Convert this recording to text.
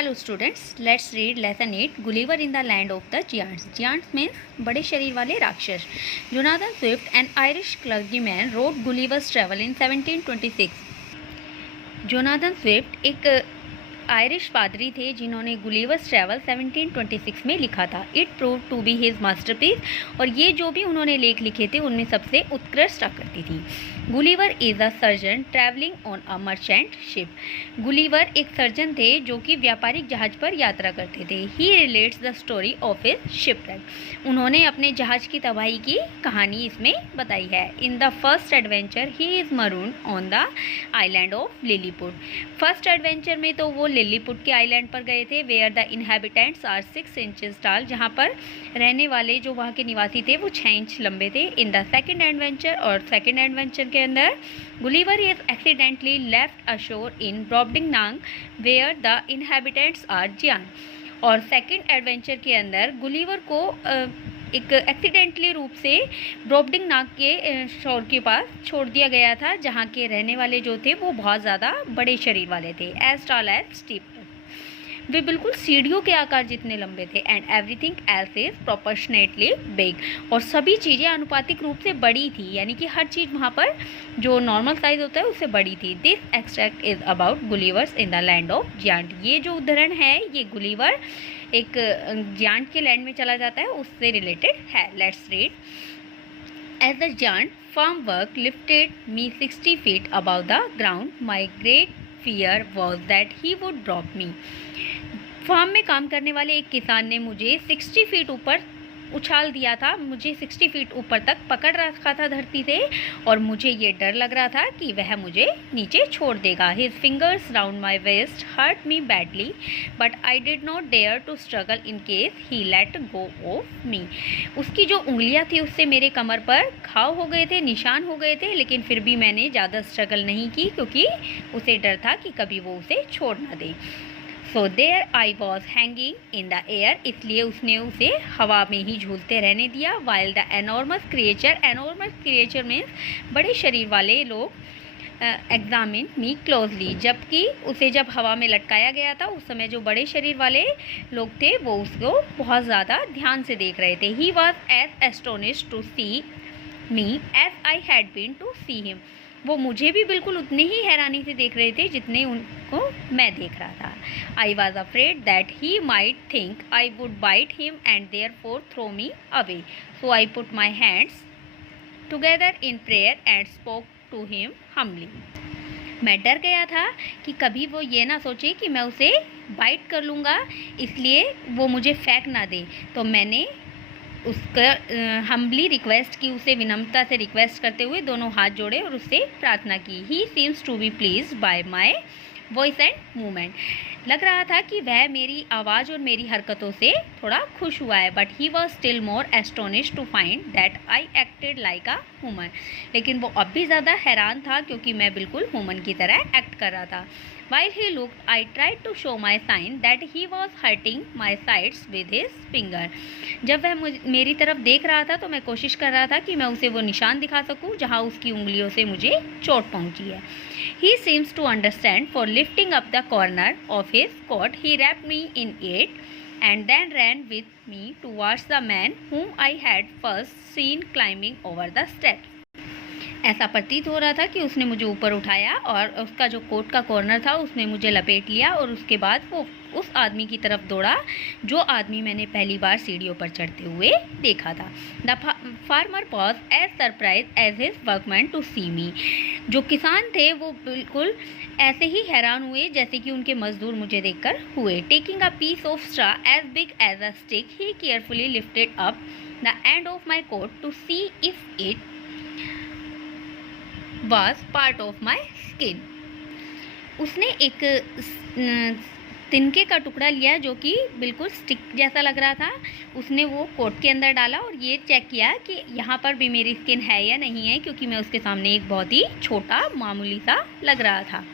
Hello students, let's read lesson 8 Gulliver in the land of the giants. Giants means बड़े शरीर वाले राक्षस। Jonathan Swift an Irish clergyman wrote Gulliver's travel in 1726। Jonathan Swift एक Irish पादरी थे जिन्होंने Gulliver's travel 1726 में लिखा था। It prove to be his masterpiece, और ये जो भी उन्होंने लेख लिखे थे उनमें सबसे उत्कृष्ट आकृति थी। Gulliver is a surgeon travelling on a merchant ship. Gulliver एक सर्जन थे जो कि व्यापारिक जहाज पर यात्रा करते थे। He relates the story of his shipwreck. उन्होंने अपने जहाज की तबाही की कहानी इसमें बताई है। In the first adventure he is maroon on the island of Lilliput. First adventure में तो वो लिलीपुट के आइलैंड पर गए थे, where the inhabitants are 6 inches tall, जहाँ पर रहने वाले जो वहाँ के निवासी थे वो 6 इंच लंबे थे। इन द सेकेंड एडवेंचर, और सेकेंड एडवेंचर के अंदर Gulliver is accidentally left ashore in Brobdingnag where the inhabitants are giant. और सेकेंड एडवेंचर के अंदर गुलिवर को एक एक्सीडेंटली रूप से ब्रॉबडिंगनांग के शोर के पास छोड़ दिया गया था, जहाँ के रहने वाले जो थे वो बहुत ज़्यादा बड़े शरीर वाले थे। एज टॉल एज स्टीप, वे बिल्कुल सीढ़ियों के आकार जितने लंबे थे। And everything else is proportionately big, और सभी चीज़ें अनुपातिक रूप से बड़ी थी, यानी कि हर चीज़ वहाँ पर जो नॉर्मल साइज होता है उससे बड़ी थी। This extract is about Gulliver's in the land of giant. ये जो उदाहरण है ये गुलिवर एक जियांट के लैंड में चला जाता है उससे रिलेटेड है। Let's read. As the giant farm work lifted me 60 feet above the ground, my great fear was that he would drop me. Farm में काम करने वाले एक किसान ने मुझे 60 फीट ऊपर उछाल दिया था, मुझे 60 फीट ऊपर तक पकड़ रखा था धरती से, और मुझे ये डर लग रहा था कि वह मुझे नीचे छोड़ देगा। His fingers round my waist hurt me badly, but I did not dare to struggle in case he let go of me. उसकी जो उंगलियां थी उससे मेरे कमर पर घाव हो गए थे, निशान हो गए थे, लेकिन फिर भी मैंने ज़्यादा स्ट्रगल नहीं की क्योंकि उसे डर था कि कभी वो उसे छोड़ ना दे। So there I was hanging in the air, इसलिए उसने उसे हवा में ही झूलते रहने दिया। While the enormous creature means बड़े शरीर वाले लोग एग्जामिन मी क्लोजली, जबकि उसे जब हवा में लटकाया गया था उस समय जो बड़े शरीर वाले लोग थे वो उसको बहुत ज़्यादा ध्यान से देख रहे थे। He was as astonished to see me as I had been to see him. वो मुझे भी बिल्कुल उतने ही हैरानी से देख रहे थे जितने उनको मैं देख रहा था। I was afraid that he might think I would bite him and therefore throw me away, so I put my hands together in prayer and spoke to him humbly. मैं डर गया था कि कभी वो ये ना सोचे कि मैं उसे बाइट कर लूँगा, इसलिए वो मुझे फेंक ना दे। तो मैंने उसका हम्बली रिक्वेस्ट की, उसे विनम्रता से रिक्वेस्ट करते हुए दोनों हाथ जोड़े और उससे प्रार्थना की। He seems to be please by my voice and movement. लग रहा था कि वह मेरी आवाज़ और मेरी हरकतों से थोड़ा खुश हुआ है। But he was still more astonish to find that I acted like a human, लेकिन वो अब भी ज़्यादा हैरान था क्योंकि मैं बिल्कुल ह्यूमन की तरह एक्ट कर रहा था। While he looked, I tried to show my sign that he was hurting my sides with his finger. जब वह मेरी तरफ देख रहा था तो मैं कोशिश कर रहा था कि मैं उसे वो निशान दिखा सकूं जहां उसकी उंगलियों से मुझे चोट पहुंची है। He seems to understand, for lifting up the corner of his coat, he wrapped me in it and then ran with me towards the man whom I had first seen climbing over the steps. ऐसा प्रतीत हो रहा था कि उसने मुझे ऊपर उठाया और उसका जो कोट का कॉर्नर था उसमें मुझे लपेट लिया, और उसके बाद वो उस आदमी की तरफ दौड़ा जो आदमी मैंने पहली बार सीढ़ियों पर चढ़ते हुए देखा था। The farmer was as surprise as his workman to see me. जो किसान थे वो बिल्कुल ऐसे ही हैरान हुए जैसे कि उनके मजदूर मुझे देखकर हुए। Taking a piece of straw as big as a stick, he carefully lifted up the end of my coat to see if it was part of my skin. उसने एक तिनके का टुकड़ा लिया जो कि बिल्कुल स्टिक जैसा लग रहा था। उसने वो कोट के अंदर डाला और ये चेक किया कि यहाँ पर भी मेरी स्किन है या नहीं है, क्योंकि मैं उसके सामने एक बहुत ही छोटा मामूली सा लग रहा था।